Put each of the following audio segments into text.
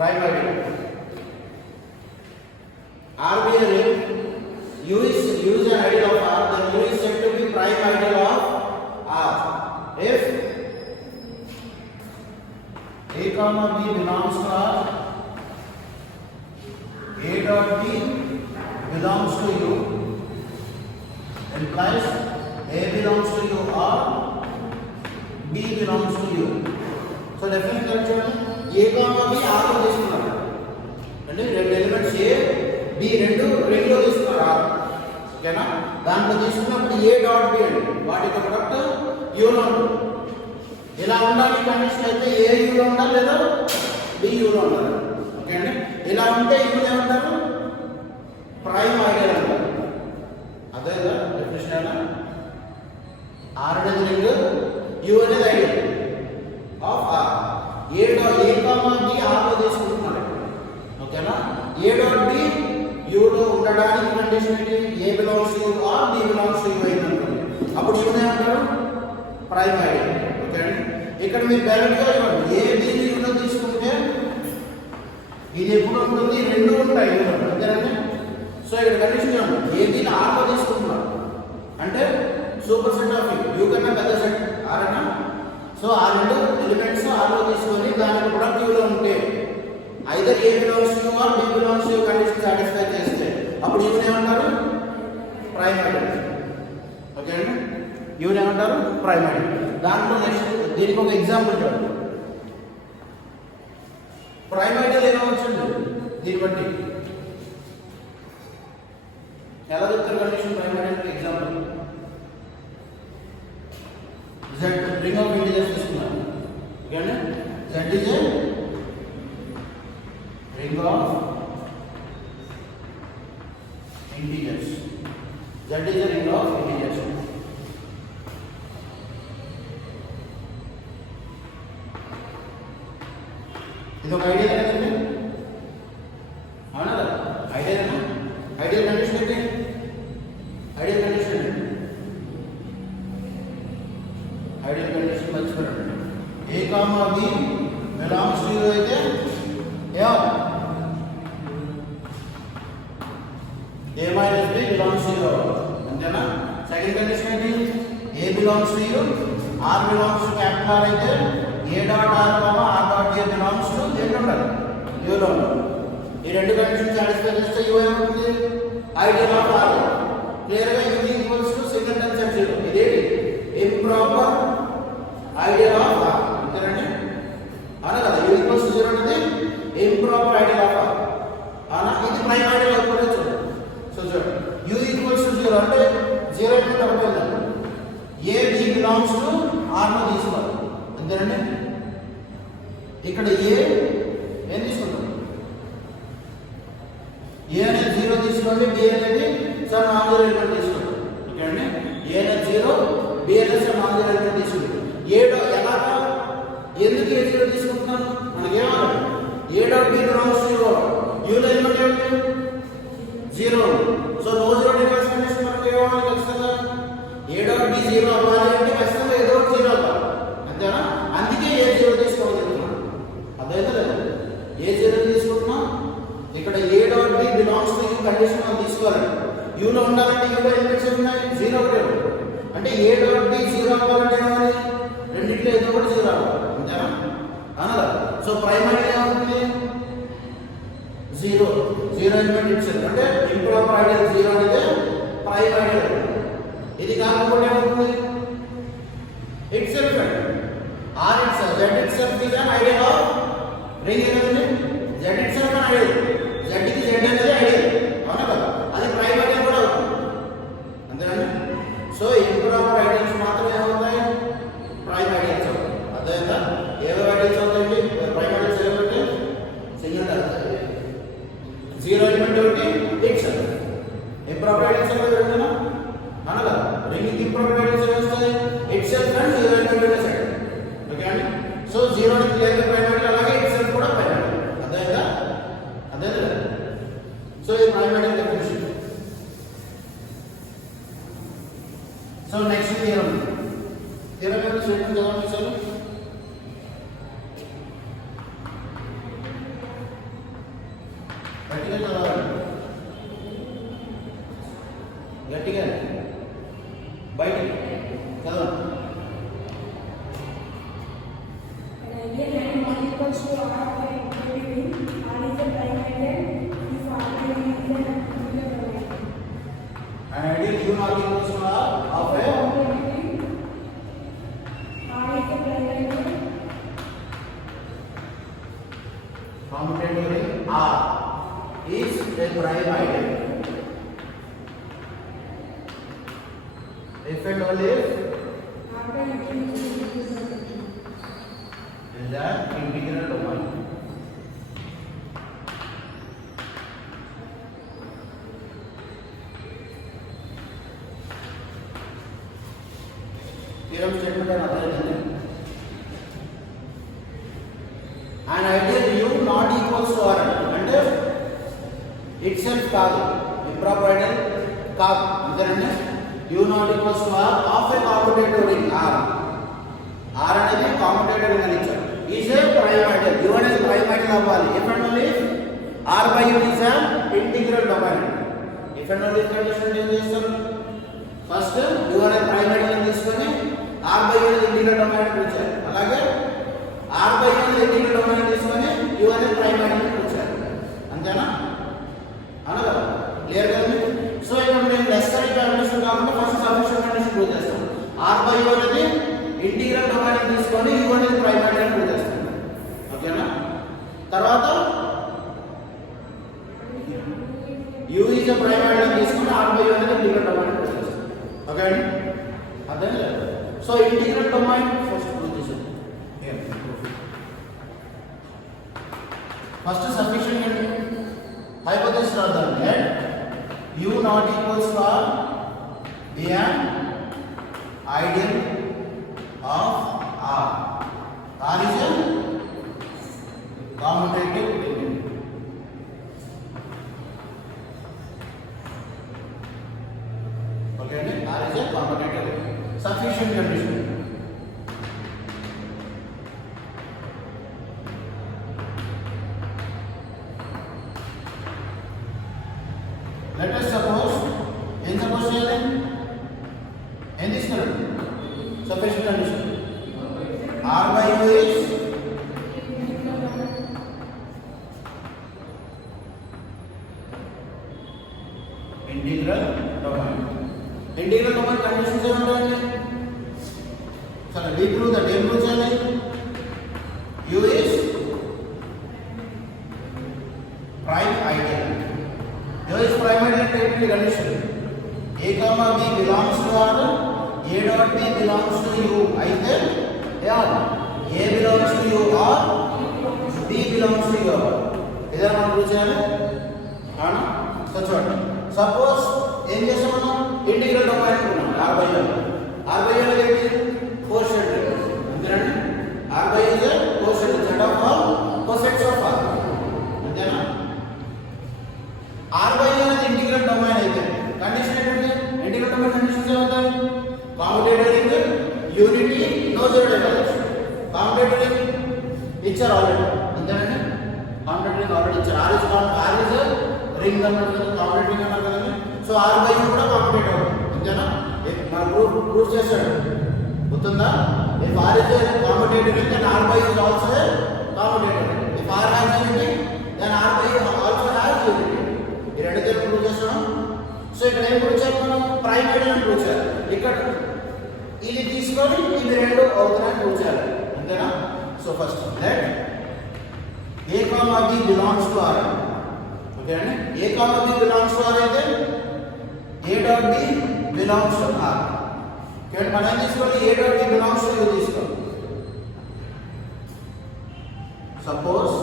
prime ideal. R be a ring. Use an ideal of R, then U is said to be prime ideal of R. If A comma B belongs to R, A dot B belongs to U, implies A belongs to U or B belongs to U. So definitely correct చూడండి. A comma B R లో తీసుకున్నారు అంటే రెండు elements A B రెండు రింగ్ లో తీసుకున్నారు R. ఓకేనా? దాంట్లో తీసుకున్నప్పుడు A డాట్ B అండి వాటి యొక్క ప్రొడక్ట్ U లో ఉంటుంది. ఇలా ఉండాలి కండిషన్ అయితే A U లో ఉండాలి లేదా B U లో ఉండాలి. ఓకే అండి? ఇలా ఉంటే ఇప్పుడు ఏమంటారు? ప్రైమ్ ఐడియల్ అంటారు. అదే కదా డెఫినిషన్ అయినా R అనేది రింగ్ U అనేది ideal of R. A comma B R లో తీసుకుంటున్నాడు. ఓకేనా? A డాట్ B U లో ఉండడానికి కండిషన్ ఏంటి? A belongs to U or B belongs to U అయినప్పుడు అప్పుడు U ఏమంటారు? Prime ideal. ఓకే అండి? ఇక్కడ మీరు డైరెక్ట్ గా ఇవ్వండి. A B ని U లో తీసుకుంటే ఇది ఎప్పుడు ఉంటుంది? రెండు ఉంటాయి అంతేనండి. సో ఇక్కడ కండిషన్ ఏమండి? A B ని R లో తీసుకుంటున్నారు అంటే సూపర్ సెట్ ఆఫ్ U కన్నా పెద్ద సెట్ R అన్నా. సో ఆ రెండు ఎలిమెంట్స్ R లో తీసుకొని దానికి ప్రొడక్ట్ U లో ఉంటే either A belongs to U or B belongs to U condition satisfy చేస్తే అప్పుడు U ఏమంటారు? Prime ideal. ఓకే అండి? U ఏమంటారు? Prime ideal. దాంట్లో నెక్స్ట్ దీనికి ఒక ఎగ్జాంపుల్ చూడండి. ప్రైమ్ ఐడియల్ ఎలా వచ్చింది దీన్ని బట్టి ఎలా చెప్తారు condition prime ideal example Z ring of integers తీసుకున్నాం. ఓకేనా? Z is a ring of integers. Z is a ring of integers. ఇది ఒక ఐడియల్ కదండి. అవునా? ఐడియల్ అన్నా ఐడియల్ కండిషన్ ఏంటి? ఐడియల్ కండిషన్ ఏంటి? ఐడియల్ కండిషన్ మర్చిపోరండి. A comma B belongs to U అయితే A minus B belongs to U అంతేనా? సెకండ్ కండిషన్ ఏంటి? A belongs to U R belongs to capital R అయితే A dot R comma R dot A belongs to దేంట్లో ఉండాలి? U లో ఉండాలి. ఈ రెండు కండిషన్ సాటిస్ఫై చేస్తే U ఏమవుతుంది? Ideal of R. క్లియర్ గా U equals to singleton set 0. ఇదేంటి? Improper ideal of R. అంతేనండి? అవునా కదా? U ఈక్వల్స్ టు 0 అనేది ఇంప్రాపర్ ఐడియల్ ఆఫ్ R. అవునా? ఇది ప్రైమ్ ఐడియల్ అయిపోతే చూడండి. సో చూడండి U ఈక్వల్స్ టు 0 అంటే 0 ఎలిమెంట్ అవుతుంది. A B belongs to R లో తీసుకోవాలి. అంతేనండి? ఇక్కడ A ఏం తీసుకుంటాం? A అనేది 0 తీసుకోండి. B అనేది సమ్ నాన్ జీరో ఎలిమెంట్ తీసుకోండి. ఓకే అండి? A అనేది 0 B అనేది సమ్ నాన్ జీరో ఎలిమెంట్ తీసుకోండి. A ఎలా ఎందుకు A 0 తీసుకుంటున్నాను? మనకి ఏమవుతుంది? A dot B belongs to U లో ఎలిమెంట్ ఏమిటి? 0. So no zero divisor condition మనకి ఏమవ్వాలి? ఖచ్చితంగా A డాట్ B 0 అవ్వాలి అంటే ఖచ్చితంగా ఏదో ఒకటి 0 అవ్వాలి. అంతేనా? అందుకే A 0 తీసుకోవాలనుకుంటున్నాను. అదైతే లేదు. A 0 తీసుకుంటున్నాం. ఇక్కడ A dot B belongs to U condition మనం తీసుకోవాలండి. U లో ఉండాలంటే U లో ఎలిమెంట్స్ ఉన్నాయి 0 ఒకటి అంటే A డాట్ B 0 అవ్వాలంటే ఏమవ్వాలి? రెండిట్లో ఏదో ఒకటి 0 అవ్వాలి. అంతేనా? అవునా? సో ప్రైమ్ ఐడియల్ ఏమవుతుంది? 0 ఎలిమెంట్ ఇచ్చారు అంటే ఇంప్రాపర్ ఐడియల్ 0 అనేది ప్రైమ్ ఐడియల్. ఇది కాకపోతే ఏమవుతుంది? itself R itself Z itself is an ideal of ring ఏదండి? Z itself an ideal. Z కి Z అనేది ఐడియల్. అవునా కదా? అది ప్రైమ్ ఐడియల్ కూడా అవుతుంది. అంతేనండి? సో ఇంప్రాపర్ ఐడియల్స్ మాత్రమే ఏమవుతాయి? ప్రైమ్ ఐడియల్స్ అవుతాయి. అర్థమైందా? ఏవో ఐడియల్స్ అవుతాయండి? ప్రైమ్ ఐడియల్స్ ఏమంటే సింగిల్ 0 ఎలిమెంట్ ఒకటి ఇట్సెల్ఫ్. ఇంప్రాపర్ ఐడియల్స్ ఏమో రెండునా? అవునా కదా? రింగ్ ఇంప్రాపర్ ఐడియల్స్ ఏమొస్తాయి? Itself and 0 element set. Okay అండి? సో 0 ని క్లియర్గా ప్రైమ్ ఐడియల్ అలాగే ఇట్సెల్ఫ్ కూడా ప్రైమ్ ఐడియల్. అర్థమైందా? అదేనా? సో ఇది prime ideal definition. So next theorem ఏమో స్టేట్మెంట్ చదవండి సార్. బయటికి చదవండి. An ideal U not equals to R of a commutator ring R is a prime ideal if and only if is an integral domain. Theorem statement and other than an ideal U not equals to R and itself కాదు improper ideal కాదు అంతేనండి. U not equals to R of a commutator ring R అనేది commutator ring అని ఇచ్చారు. is a prime ideal. U అనేది prime ideal అవ్వాలి if and only if R by U is an integral domain. if and only if condition ఏం చేస్తారు, first U అనేది prime ideal తీసుకొని R by U అనేది integral domain అని పిలిచారు. అలాగే R by U అనేది ఇంటిగ్రల్ డొమైన్ తీసుకొని U అనేది ప్రైమ్ అని పిలిచారు. అంతేనా అనగా క్లియర్ గా ఉంది. సో ఇక్కడ నేను లెస్ దాన్ కండిషన్ కాకుండా ఫస్ట్ సఫిషియెంట్ కండిషన్ ప్రూవ్ చేస్తాను. R by U అనేది ఇంటిగ్రల్ డొమైన్ తీసుకొని U అనేది ప్రైమ్ అని ప్రూవ్ చేస్తాను. ఓకేనా. తర్వాత U is a prime అని తీసుకొని R by U అనేది ఇంటిగ్రల్ డొమైన్ ప్రూవ్ చేస్తాను. ఓకే అండి, అర్థం లేదు. So integral domain first position here. First sufficient hypothesis are done that U not equals to R be an ideal of R. R is a commutative ring. Okay, R is a commutative ring. Sufficient condition. Let us suppose in the question in this condition sufficient condition R by U is integral domain. Integral domain conditions ఏమంటారండి? సరే we prove that ఏం ప్రూవ్ చేయాలి? U is prime ideal. U is prime ideal అంటే condition A, B belongs to R, A dot B belongs to U అయితే A belongs to U or B belongs to U. ఇదే మనం ప్రూవ్ చేయాలి. అవునా? సో చూడండి, సపోజ్ ఏం చేసాం మనం ఇంటిగ్రల్ డొమైన్ అనుకున్నాం R by U. R by U అనేది ఏంటి? కోషెంట్. అంతేనండి. R by U is a quotient set of all cosets of R. అంతేనా. R by U అనేది ఇంటిగ్రల్ డొమైన్ అయితే కండిషన్ ఏంటంటే ఇంటిగ్రల్ డొమైన్ కండిషన్స్ ఏమవుతాయి? Commutator ring, unity, no zero dimension. Commutator ring ఇచ్చారు already. అంతేనండి. కామ్యుటేటర్ రింగ్ ఆల్రెడీ ఇచ్చారు. R is ring అన్నట్టు కదా, కామ్యుటేటర్ రింగ్ అన్నారు కదండి. సో R by U కూడా కామ్యుటేటర్. అంతేనా. మన ప్రూఫ్ చేశాడు, గుర్తుందా? If R is a commutator ring, then R by U is also a commutator ring. If R has unity, then R by U also has unity. ఈ రెండు దగ్గర ప్రూవ్ చేస్తాం. సో ఇక్కడ ఏం ప్రూవ్ చేయాలి మనం? ప్రైమ్ ఐడియల్ అని ప్రూవ్ చేయాలి. ఇక్కడ ఇది తీసుకొని ఇవి రెండు అవుతాయని ప్రూవ్ చేయాలి. అంతేనా. So first let A, B belongs to R. Okay అండి. A, B belongs to R అయితే A dot B belongs to R. Okay, మనం తీసుకోవాలి A dot B belongs to U తీసుకోవాలి. Suppose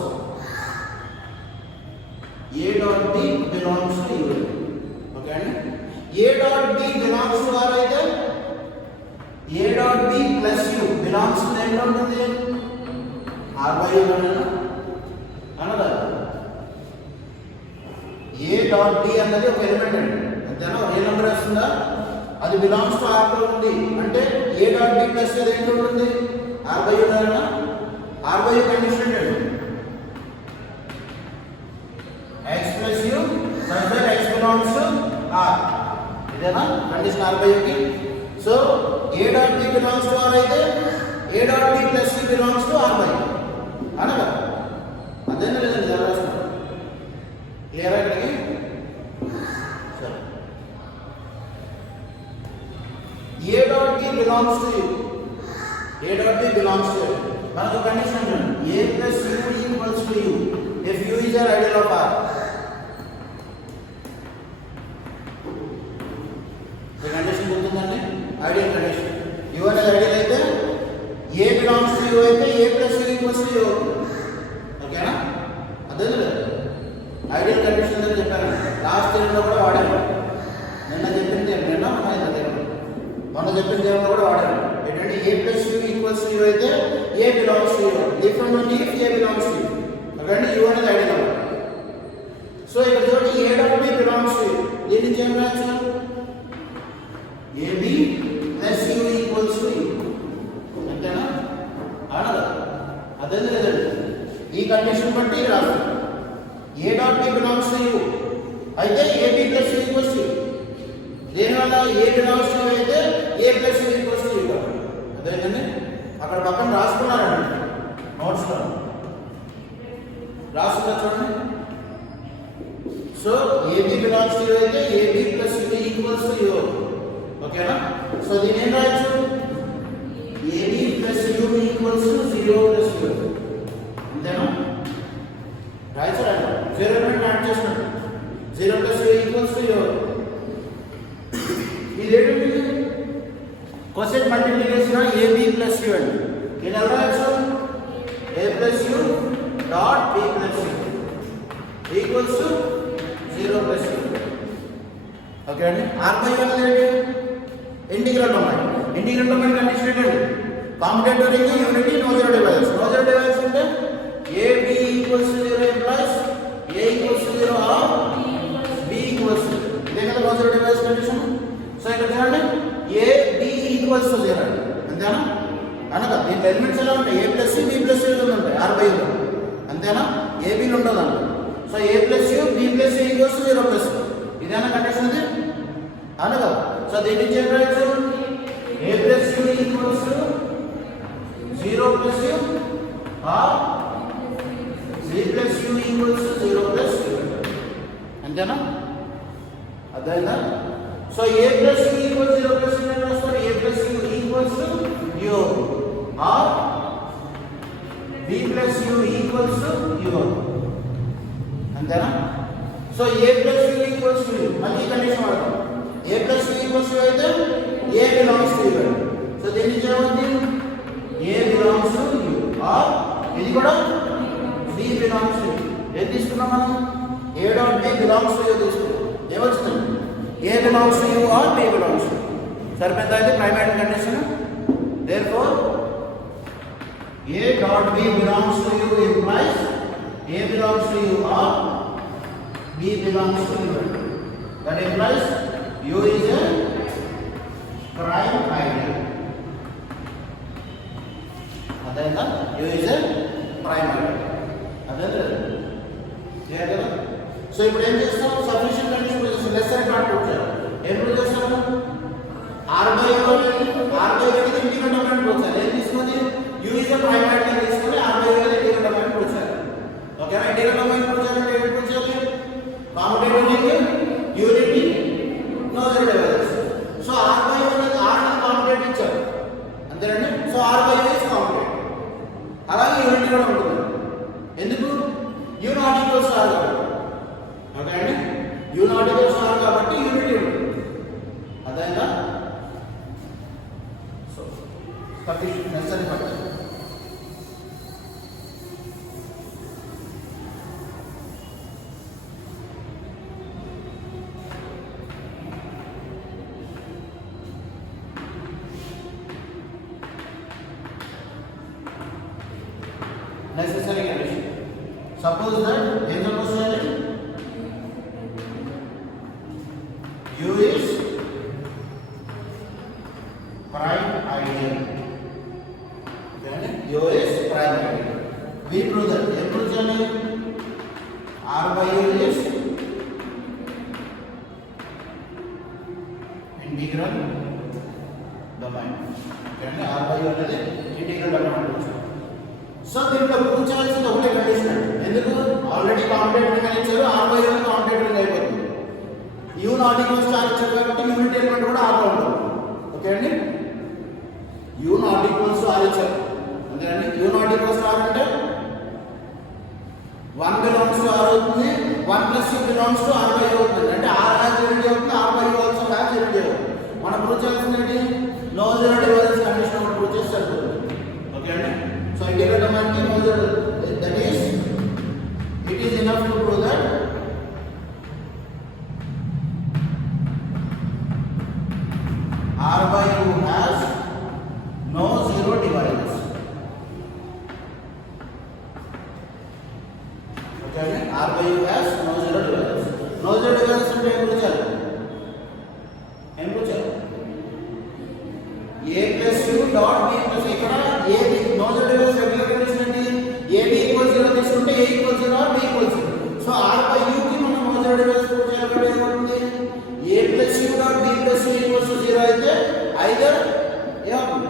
A dot B belongs to U. Okay అండి. A dot B belongs to R అయితే A dot B plus U belongs to దేంట్లో ఉంటుంది? R by U అనగా A dot B అన్నది ఒక ఎలిమెంట్ అండి. అంతేనా. ఏ నెంబర్ వస్తుందా అది బిలాంగ్స్ టు R లో ఉంది అంటే A dot B plus U దేంట్లో ఉంటుంది? R by U అన్నా. R by U కండిషన్ ఏంటి? X plus U such that X belongs to R. ఇదేనా కండిషన్ R by U కి. So so a dot b belongs to r అయితే a dot b plus c belongs to r by అనగా అదేనా లేదండి రాస్తాను క్లియర్ అయ్యింది సరే a dot b belongs to you a dot b belongs to you మనకు కండిషన్ ఉంది a plus u equals to u if u is an ideal of r the condition గుర్తుందండి ideal condition u అనేది ఐడియల్ అయితే a belongs to u అయితే a plus u equals to u ఓకేనా అదేనా ideal condition అని చెప్పాను లాస్ట్ ఇయర్లో కూడా వాడాను నిన్న చెప్పింది నిన్న మొన్న చెప్పింది కూడా వాడాను ఏంటంటే a plus u equals to u అయితే a belongs to u different ఉంది if a belongs to u ఓకేనా u అనేది ఐడియల్ సో ఇక్కడ చూడండి a dot b belongs to u దీన్ని ఏం రాయొచ్చు ab plus u equals to u అంతేనా అనగా అదే లేదండి ఈ కండిషన్ బట్టి రాస్తాం a dot b belongs to u అయితే ab plus u equals to u దేనివల్ల a belongs to u అయితే a plus u equals to u అదేనండి అక్కడ పక్కన రాసుకున్నారండి నోట్స్ లో రాసుకున్నా చూడండి so ab belongs to u అయితే ab plus u equals to u ఓకేనా సో దీని ఏం రాయొచ్చు ab plus u equals to 0 plus u అంతేనా రాయొచ్చు 0 ఎలిమెంట్ యాడ్ చేసినట్టు 0 plus u equals to u ఇది ఏంటి coset multiplication ab plus u అండి దీని ఎలా రాయొచ్చు a plus u dot b plus u equals to 0 plus u okay అండి r by u అనేది ఏంటి ఇంటిగ్రల్ డొమైన్ కండిషన్ ఏంటండి competitive ring unity no zero divisor అంటే ab equals to 0 plus a equals to 0 or b equals to ఇదే కదా no zero divisor condition so ఇక్కడ చూడండి a b equals to 0 అంతేనా అనగా దీని ఎలిమెంట్స్ ఎలా ఉంటాయి a plus u b plus u ఉంటాయి r by u అంతేనా ab లో ఉండదండి so a plus u b plus u equals to 0 plus ఇదేనా కండిషన్ ఇది అనగా సో దీన్ని ఏం రాయొచ్చు a plus u equals to 0 plus u or b plus u equals to 0 plus u అంతేనా అదేనా so a plus u equals 0 plus u అని రాస్తారు a plus u equals to u or b plus u equals to u అంతేనా so a plus u equals to u మళ్ళీ కండిషన్ వాడతాం a plus u equals to అయితే a belongs to u so దీన్ని ఏమవుతుంది a belongs to u or ఇది కూడా b belongs to u ఏది తీసుకున్నాం మనం a dot b belongs to u తీసుకున్నాం ఏమొస్తుంది a belongs to u or b belongs to u సరిపోయిందా అయితే primary condition therefore a dot b belongs to u implies a belongs to u or b belongs to u that implies u is a prime ideal అదేనా u is a prime ideal అదే క్లియర్ కదా సో ఇప్పుడు ఏం చేస్తాం sufficient condition చేస్తాం లెస్ అని కాన్పుట్ చేయాలి ఏం చేస్తాము r by u అనేది ఇంటిగ్రల్ డొమైన్ పోచాలి ఏం తీసుకొని u is a prime ideal తీసుకొని r by u అనేది ఇంటిగ్రల్ డొమైన్ పోచాలి ఓకేనా ఇంటిగ్రల్ డొమైన్ పోచాలంటే ఏం పోచాలి commutative ring unity no zero divisors so r by u అనేది r ని కాంపిటేటివ్ ఇచ్చారు అంతేనండి so r by u is commutative అలాగే యూనిటీ కూడా ఉంటుంది ఎందుకు u నాట్ ఈక్వల్స్ r కాబట్టి ఓకే అండి u నాట్ ఈక్వల్స్ r కాబట్టి యూనిటీ ఉంటుంది అదేనా సో సఫిషియెంట్ నెసరీ పట్టాలి necessary condition suppose that in the question u is prime ideal then u is prime ideal we prove that r by u is integral domain. Okay R by U అనేది integral domain అంటారు. సో దీంట్లో ప్రూవ్ చేయాల్సింది ఒకటే కండిషన్ అండి. ఎందుకు already complex ring అని ఇచ్చారు, R by U అనేది కాంప్లెక్స్ రింగ్ అయిపోతుంది. U not equals to R ఇచ్చారు కాబట్టి యూనిట్ ఎలిమెంట్ కూడా R లో ఉంటుంది. ఓకే అండి, U not equals to R ఇచ్చారు అంతేనండి. U not equals to R అంటే 1 belongs to R అవుతుంది, 1 plus U belongs to R by U అవుతుంది. అంటే R has unity అవుతుంది, R by U also has unity అవుతుంది. మనం ప్రూవ్ చేయాల్సింది ఏంటి? నో జీరో డివైజెస్ కండిషన్ ఒకటి ప్రూవ్ చేస్తే సరిపోతుంది. ఓకే అండి, సో ఇంటిగ్రల్ డొమైన్కి no zero, that is it is enough to prove that R by U has no zero divisors. Okay, R by U has no zero divisors. No zero divisors అంటే ఏం prove A plus U dot B plus ఇక్కడ A B no zero divisors regular condition ఏంటి? A B equals 0 తీసుకుంటే A equals 0 or B equals 0. So R by U కి మనం no zero divisors prove చేయాలంటే ఏమవుతుంది? A plus U dot B plus U equals to 0 అయితే either ఏమవుతుంది?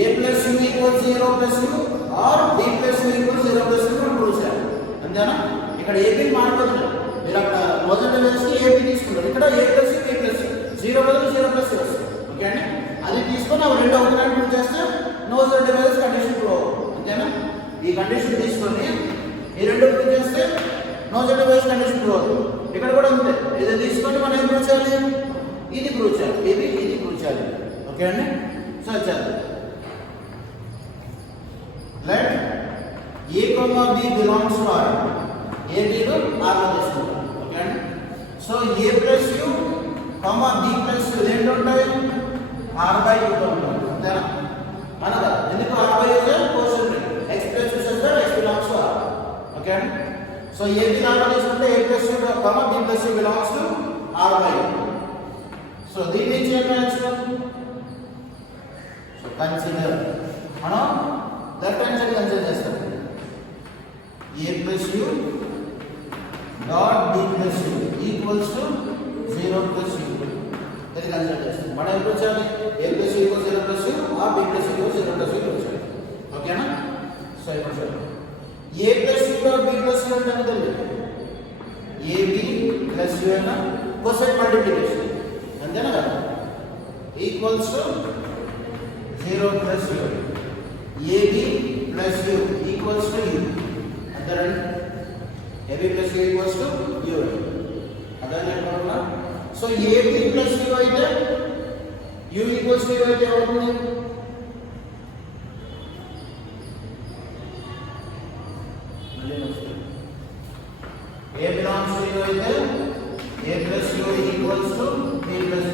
A plus U equals 0 plus U or B plus U equals 0 plus U మనం ప్రూవ్ చేయాలి. అంతేనా? ఇక్కడ A B మారిపోతుంది. మీరు అక్కడ no zero divisors కి A B తీసుకుంటారు, ఇక్కడ A plus U B plus U 0 బదులు 0 plus U వస్తుంది. ఓకే అండి, అది తీసుకొని అవి రెండు అవుతున్నాయని ప్రూవ్ చేస్తే no zero divisors condition prove అవుతుంది. అంతేనా? ఈ కండిషన్ తీసుకొని ఈ రెండు ప్రూవ్ చేస్తే no zero divisors condition prove అవుతుంది. ఇక్కడ కూడా అంతే, ఇది తీసుకొని మనం ఏం ప్రూవ్ చేయాలి? ఇది ప్రూవ్ చేయాలి, ఇది ప్రూవ్ చేయాలి. ఓకే అండి, సో చేద్దాం. Let A, B belongs to R. A, B లు R లో తీసుకుంటాం. ఓకే అండి, so A plus U, B plus U రెండు ఉంటాయి, R by U లో ఉంటాయి. అంతేనా? అనగా ఎందుకు R by U కోషల్ ring, X plus U says that X belongs to R. Okay అండి, సో A B R లో తీసుకుంటే A plus U, B plus U belongs to R by U. So దీన్ని ఏం చేయొచ్చు? సో కన్సిడర్ మనం left hand side consider చేస్తాం. A plus U dot B plus U equals to 0 plus U. ఇది కన్సిడర్ చేస్తాం. మనం ఎప్పుడు వచ్చాలి? A plus U equals 0 plus U or B plus U equals 0 plus U వచ్చాలి. ఓకేనా? సో ఇప్పుడు చూడండి, A plus U dot B plus U అంటే తెలియదు. AB plus U అన్న కోసైన్ మల్టిప్లికేషన్ అంతేనా కదా, equals to 0 plus U. AB plus U equals to U. అంతేనండి, AB plus U equals to U. అదే అనుకుంటున్నా. సో AB plus U అయితే U equals to U అయితే ఏమవుతుంది? A belongs to U అయితే A plus U equals to B plus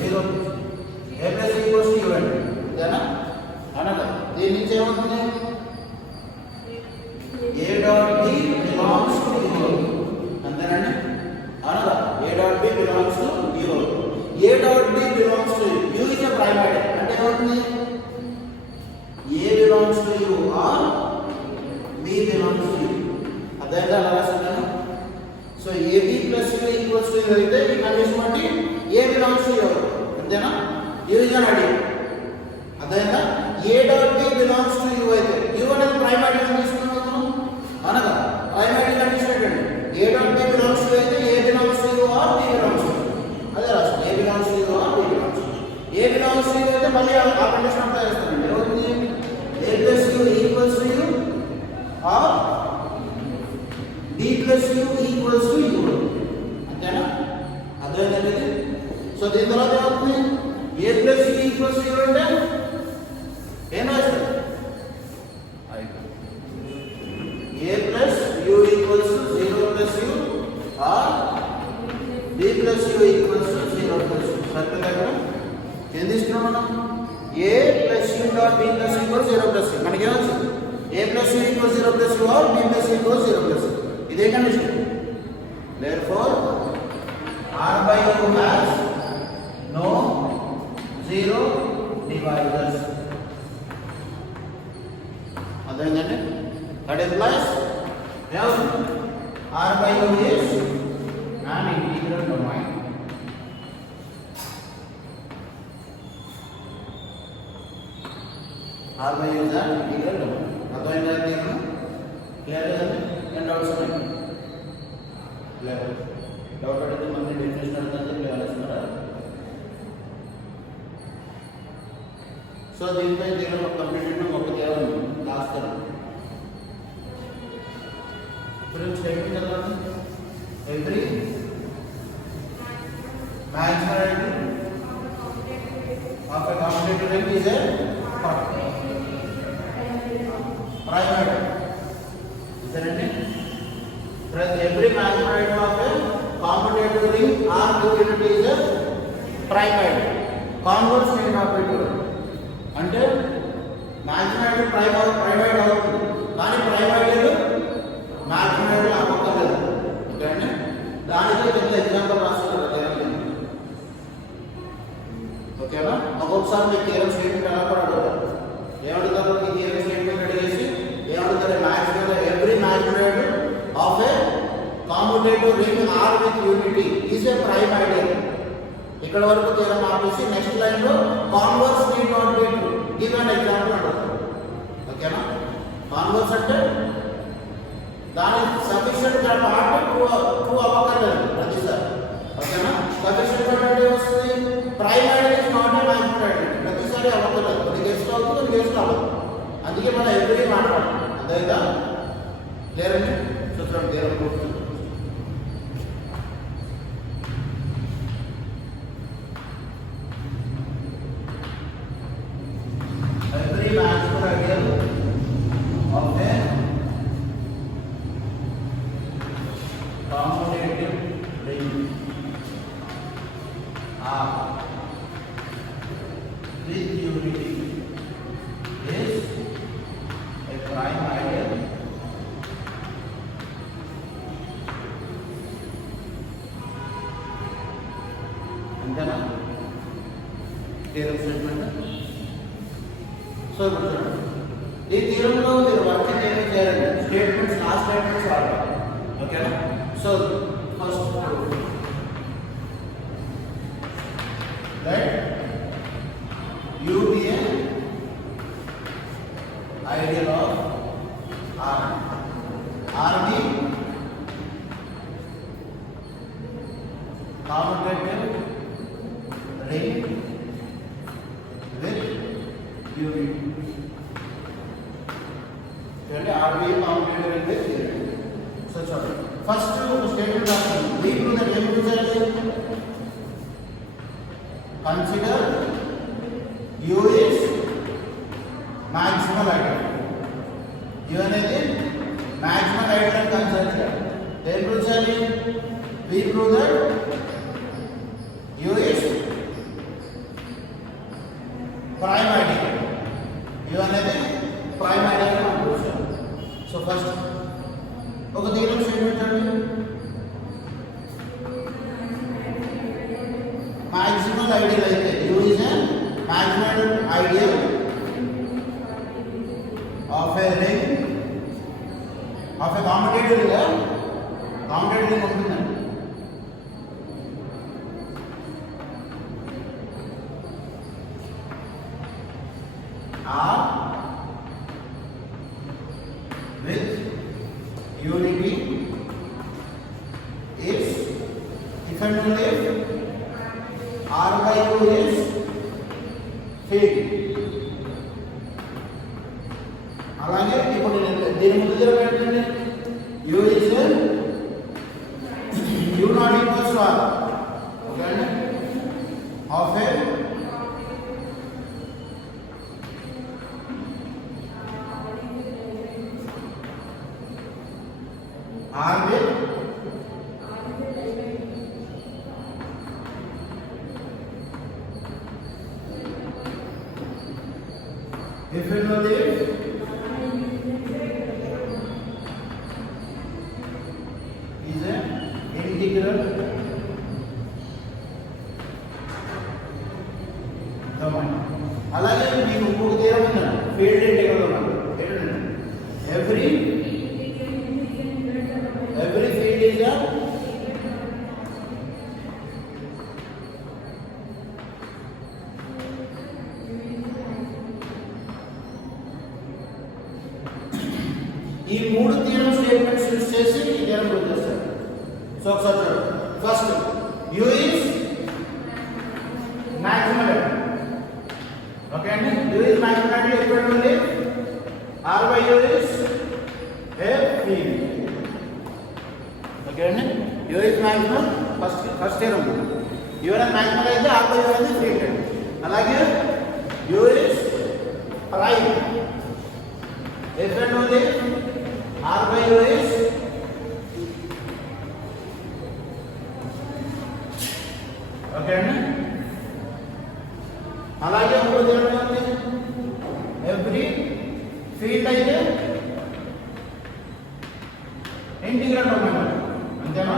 0. A plus U equals to U అంటే అంతేనా? అనగా దీని నుంచి ఏమవుతుంది? A dot B belongs to U. అంతేనండి, అనగా A dot B belongs to U. A dot B belongs to U. U is a prime item. అంటే ఏమవుతుంది? A belongs to U or B belongs to U. అదేంటో అలా రాస్తున్నాను. So AB plus U equals to U అయితే ఈ కండిషన్ బట్టి A belongs to U. అంతేనా? U is an item. అదేంటా? A dot B belongs to U అయితే U అనేది ప్రైమ్ ఐడెంటిటీ తీసుకున్నాము. అనగా ప్రైమ్ ఐడెంటిటీ కండిషన్ ఏంటంటే A dot B belongs to అయితే A belongs to U or B belongs to U. అదే రాస్తాం, A belongs to U or B belongs to U. A belongs to U అయితే మళ్ళీ ఆ condition apply చేస్తామండి. ఏమవుతుంది? A plus U equals to U or B plus U equals to U. అంతేనా? అర్థమైందండి. సో దీని తర్వాత ఏమవుతుంది? A plus U equals to U అంటే ఏం రాస్తారు? A plus U equals to 0 plus U or B plus U equals to 0 plus U. సరిపోయిందా? ఇక్కడ ఏం తీసుకున్నాం మనం? A plus U dot B plus U equals 0 plus U. మనకి ఏమొచ్చింది? A plus U equals 0 plus U or B plus U equals 0 plus U. ఇదే condition. Therefore R by U has no zero divisors. అర్థమైందండి? That implies R by U is an integral domain. R by U is an integral domain. అర్థమైందా దీని క్లియర్ కదా and doubts ఉన్నాయి clear doubt అడిగితే మళ్ళీ డెఫినేషన్ అడుగుతుంటే క్లియర్ చేస్తున్నారా సో దీనిపై దీని కంప్లీట్ ఒక థియరం లాస్ట్ థియరం ఇప్పుడు స్టేట్మెంట్ చదవండి every maximum of a commutative ring is a primary. Is there any? Every magnitude of a commutative ring or unity is a primary. Converse meaning of it. అంటే magnitude primary అవుతుంది కానీ primary magnitude అవ్వకలేదు ఓకేనా దానికి పెద్ద ఎగ్జాంపుల్ రాస్తున్నారు ఓకేనా ఒక్కొక్కసారి మీకు థియరం స్టేట్మెంట్ ఎలా కూడా అడుగుతారు ఏమడుగుతారు ఈ థియరం స్టేట్మెంట్ అడిగేసి ఏమడుగుతారు maximum every magnitude of a commutative ring R with unity is a prime ideal ఇక్కడ వరకు థియరం ఆపేసి నెక్స్ట్ లైన్ లో converse need not be true give an example అడుగుతారు ఓకేనా కాన్వర్స్ అంటే దాని సఫిషియెంట్ గా పార్ట్ ట్రూ అవ్వకలేదు ప్రతిసారి ఓకేనా సఫిషియెంట్ అంటే వస్తుంది prime ideal is not a magnitude ideal ప్రతిసారి అవ్వకలేదు అది గెస్ట్ అవుతుంది అది గెస్ట్ అవ్వదు అందుకే మనం ఎవ్రీ మాట్లాడాలి అదైతే క్లియర్ అండి చూడండి థియరం పూర్తి every maximal ideal of a commutative ring R with unity is a prime ideal అంతేనా థియరం స్టేట్మెంట్ సో ఇప్పుడు చూడండి ఈ థియరంలో మీరు వర్కింగ్ ఏమి చేయాలండి స్టేట్మెంట్స్ ఆ స్టేట్మెంట్స్ వాడాలి ఓకేనా so first write U be a ideal of R R the commutative ring with unity అంటే R be commutative ring with unity so చూడండి ఫస్ట్ ఒక స్టేట్మెంట్ రాస్తాను దీంట్లో ఏం చూసారు consider U is maximal ideal U అనేది మాక్సిమల్ ఐడియల్ కన్సిడర్ చేయాలి ఏం చూసాలి we prove that U is prime ideal U అనేది ప్రైమ్ ఐడియల్ అని చూసాం సో ఫస్ట్ ఒక థియరం స్టేట్మెంట్ అండి మాక్సిమల్ ఐడియల్ అయితే you is a maximal ideal of A ring of A competitive ring ఉంటుందండి R with unity is if and only if R by U is fixed. అలాగే ఇప్పుడు దీని ముందు జరగండి U is U not equals to R okay అండి of a R with if and only if is an integral domain. అలాగే మీకు ఇంకొక థియరం ఉందండి ఫీల్డ్ ఇంటిగ్రల్ డొమైన్ ఏంటంటే every field is a ఈ మూడు థియరం స్టేట్మెంట్స్ యూజ్ చేసి ఈ థియరం ప్రూవ్ చేస్తారు. సో ఒకసారి చూడండి. First u is maximum element. Okay అండి, u is maximum element ఎక్కడ ఉంది? r by u is a field. Okay అండి, u is maximum first theorem. u అనేది maximum అయితే r by u అనేది ఫీల్డ్. అలాగే u is prime ఎక్కడ ఉంది? r by u is okay అండి. అలాగే ఇంకోటి ఏమంటే ఎవ్రీ ఫీల్డ్ అయితే ఇంటిగ్రల్ డొమైన్. అంతేనా?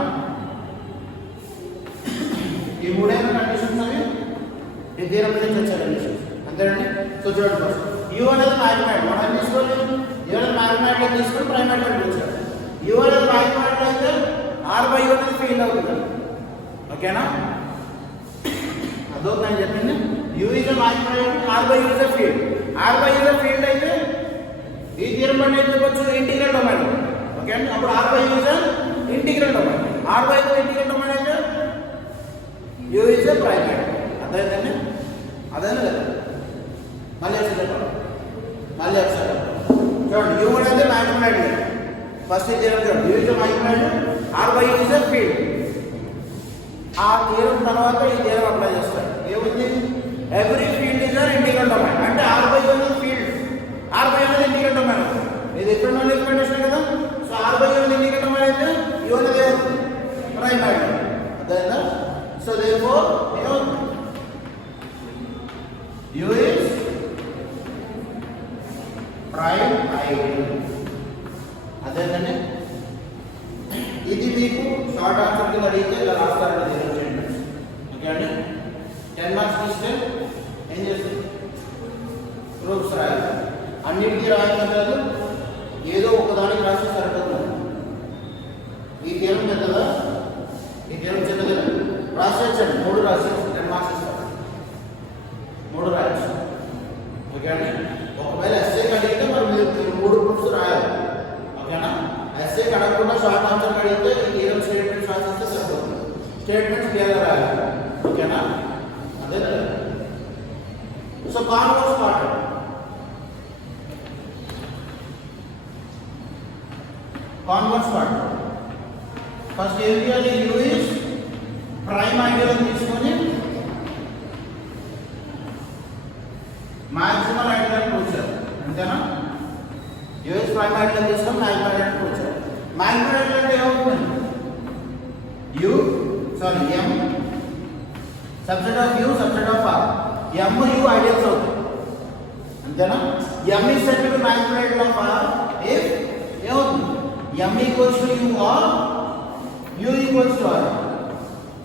ఈ మూడైన కండిషన్స్ అవి ఈ థియరం మీద వచ్చే కండిషన్స్. అంతేనండి. సో చూడండి, ఫస్ట్ u అనేది మ్యాగ్నెట్. మనం తీసుకోవాలి u అనేది మ్యాగ్నెట్ తీసుకొని ప్రైమరీ కనిపించాలి. u అనేది మ్యాగ్నెట్ అయితే r by u అనేది ఫీల్డ్ అవుతుంది. ఓకేనా? అదొకటి చెప్పింది. u is a magnet, r by u is a field. r by u is a field అయితే ఈ థియరం అంటే చెప్పొచ్చు ఇంటిగ్రల్ డొమైన్. ఓకే అండి, అప్పుడు r by u is a integral domain. r by u integral domain అయితే u is a primary. అర్థమైందండి? అదేనా లేదా? మళ్ళీ ఒకసారి చూడండి. u అనేది మ్యాగ్నెట్. ఫస్ట్ ఈ థియరం చూడండి. u is a magnet, r by u is a field. ఆ థియరం తర్వాత ఈ థియరం అప్లై చేస్తారు. ఏముంది? Every field is an integral domain. అంటే r by u అనేది ఫీల్డ్, r by u అనేది ఇంటిగ్రల్ డొమైన్. ఇది ఎక్కడ ఉన్న రికమెండేషన్ కదా. సో r by u అనేది ఇంటిగ్రల్ డొమైన్ అయితే u అనేది ఏమవుతుంది? ప్రైమరీ. అదేనా? So therefore u is prime ideal. అదేనండి. ఇది మీకు షార్ట్ ఆన్సర్ కింద అడిగితే ఇలా రాస్తారండి. ఓకే అండి, 10 మార్క్స్ ఇస్తే ఏం చేస్తుంది? ప్రూఫ్స్ రాయాలి. అన్నిటికీ రాయాలి, ఏదో ఒకదానికి రాస్తే సరిపోతుంది. ఈ థియరం పెద్దదా, ఈ థియరం చిన్నదా? రాసేయచ్చండి. 3 రాసేసి 10 మార్క్స్ ఇస్తారు. 3 రాయచ్చు. ఓకే అండి. ఒకవేళ ఎస్ఏ అడిగితే మరి మీరు 3 ప్రూఫ్స్ రాయాలి. ఓకేనా? ఎస్ఏ అడగకుండా షార్ట్ ఆన్సర్ అడిగితే ఈ థియరం స్టేట్మెంట్స్ రాసిస్తే సరిపోతుంది. స్టేట్మెంట్స్ క్లియర్గా రాయాలి. ఓకేనా? అదే. So converse part. ఫస్ట్ ఏం చేయాలి? u is ప్రైమ్ ఐడియల్ అని తీసుకొని మాక్సిమం ఐడియల్ అని కూర్చారు. అంతేనా? u is ప్రైమ్ ఐడియల్ అని తీసుకొని మాక్సిమం ఐడియల్ అని కూర్చారు. మాక్సిమం ఐడియల్ అంటే ఏమవుతుంది? m subset of u subset of r. m u ideals అవుతాయి. అంతేనా? m is said to be maximum ideal of r if ఏమవుతుంది? m equals to u or u equals to r.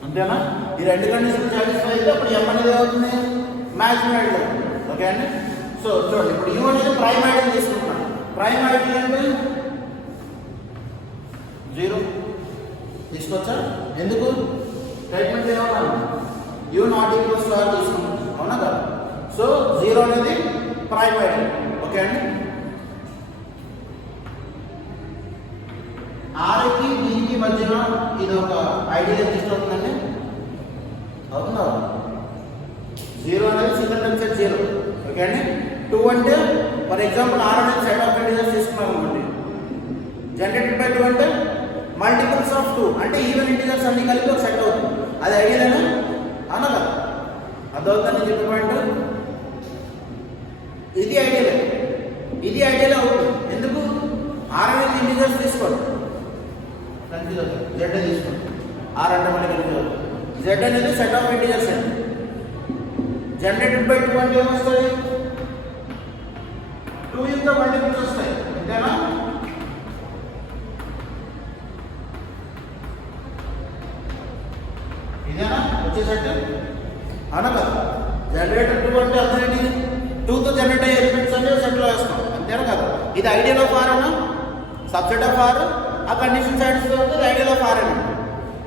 అంతేనా? ఈ రెండు conditions satisfy అయితే అప్పుడు m అనేది ఏమవుతుంది? Maximum ideal. ఓకే అండి. సో చూడండి, ఇప్పుడు u అనేది ప్రైమ్ ఐడియల్ తీసుకుంటున్నాం. ప్రైమ్ ఐడియల్ అంటే 0 తీసుకోవచ్చా? ఎందుకు? స్టేట్మెంట్ ఏమన్నా u not equals to r తీసుకుంటాం. అవునా కదా? సో 0 అనేది ప్రైమ్ ఐడియల్. ఓకే అండి. r కి d కి మధ్యన ఇది ఒక ఐడియల్ ఎగ్జిస్ట్ అవుతుందండి. అవుతుందా? 0 అనేది సింగిల్ టైం సెట్ 0. ఓకే అండి. 2 అంటే ఫర్ ఎగ్జాంపుల్ r అనేది సెట్ ఆఫ్ ఇంటిజర్స్ తీసుకున్నాం అనుకోండి. జనరేటెడ్ బై 2 అంటే మల్టిపుల్స్ ఆఫ్ 2 అంటే ఈవెన్ ఇంటిజర్స్ అన్ని కలిపి ఒక సెట్ అవుతుంది. అది ఐడియలేనా? అవునా కదా? అదవుతుంది చెప్పిన పాయింట్. ఇది ఐడియలే, ఇది ఐడియల్ అవుతుంది. ఎందుకు? r అనేది ఇంటిజర్స్ తీసుకోండి, కన్ఫ్యూజ్ అవుతుంది. z తీసుకోండి. r అంటే మళ్ళీ కన్ఫ్యూజ్ అవుతుంది. z అనేది సెట్ ఆఫ్ ఇంటిజర్స్ అండి. జనరేటెడ్ బై 2 అంటే ఏమొస్తుంది? 2 యొక్క మల్టిపుల్స్ వస్తాయి. అంతేనా? ఇదేనా వచ్చేసట్టు? అవునా కదా? జనరేటర్ 2 అంటే అర్థం ఏంటి? 2 తో జనరేట్ అయ్యే ఎలిమెంట్స్ అన్ని సెట్లో వేస్తాం. అంతేనా కదా? ఇది ఐడియల్ ఆఫ్ r అన్నా, సబ్సెట్ ఆఫ్ r, ఆ కండిషన్ సాటిస్ఫై అవుతుంది, ఐడియల్ ఆఫ్ r అని.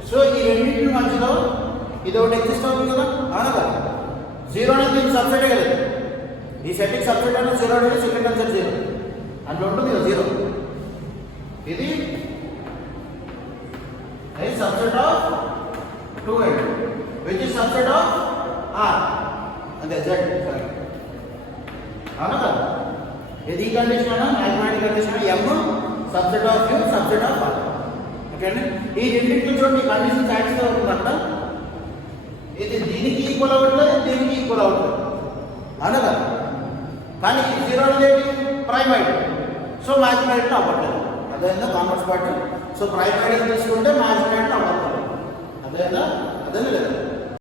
సో ఈ రెండింటి మధ్యలో ఇది ఒకటి ఎగ్జిస్ట్ అవుతుంది కదా. అవునా కదా? 0 అనేది దీనికి సబ్సెటే కదా. ఈ సెట్కి సబ్సెట్ అనేది 0 అనేది సెకండ్ ఆన్సర్ 0 అందులో ఉంటుంది కదా 0. ఇది is subset of 2 and 2, which is subset of R అంటే Z. అవునా కదా? ఇది condition mathematical condition M subset of U subset of R. Okay అండి, ఈ రెండింటిలో చూడండి కండిషన్ సాటిస్ఫై అవుతుందంట. ఇది దీనికి ఈక్వల్ అవ్వట్లేదు, దీనికి ఈక్వల్ అవ్వట్లేదు. అవునా కదా? కానీ ఈ జీరో అనేది prime ideal, so maths ideal అవ్వట్లేదు. అదేనా commerce part. So prime ideal తీసుకుంటే మ్యాథ్స్ ఐడియల్ అవ్వట్లేదు. అదేనా? అదే లేదా?